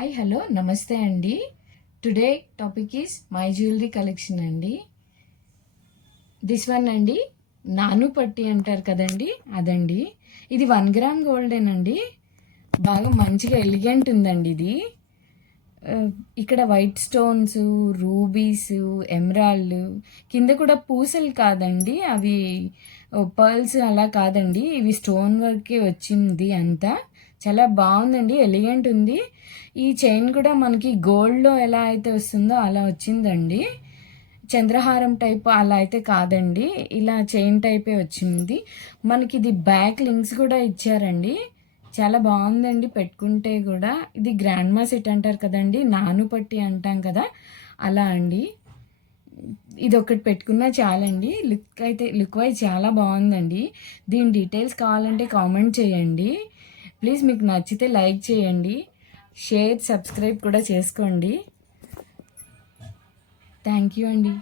Hi hello నమస్తే అండి. Today topic is my jewellery collection అండి. దిస్ వన్ అండి నాను పట్టి అంటారు కదండి అదండి. ఇది వన్ గ్రామ్ గోల్డేనండి. బాగా మంచిగా ఎలిగెంట్ ఉందండి ఇది. ఇక్కడ వైట్ స్టోన్స్ రూబీస్ ఎమరాల్డ్ కింద కూడా పూసలు కాదండి. అవి పర్ల్స్ అలా కాదండి. ఇవి స్టోన్ వర్కే వచ్చింది అంతా. చాలా బాగుందండి ఎలిగెంట్ ఉంది. ఈ చైన్ కూడా మనకి గోల్డ్లో ఎలా అయితే వస్తుందో అలా వచ్చిందండి. చంద్రహారం టైప్ అలా అయితే కాదండి ఇలా చైన్ టైపే వచ్చింది. మనకి ఇది బ్యాక్ లింక్స్ కూడా ఇచ్చారండి. చాలా బాగుందండి పెట్టుకుంటే కూడా. ఇది గ్రాండ్ మా సెట్ అంటారు కదండి నాను పట్టి అంటాం కదా అలా అండి. ఇది ఒకటి పెట్టుకున్నా చాలండి. లుక్ అయితే లుక్ వైజ్ చాలా బాగుందండి. దీని డీటెయిల్స్ కావాలంటే కామెంట్ చేయండి. ప్లీజ్ మీకు నచ్చితే లైక్ చేయండి షేర్ సబ్స్క్రైబ్ కూడా చేసుకోండి. థ్యాంక్ యూ అండి.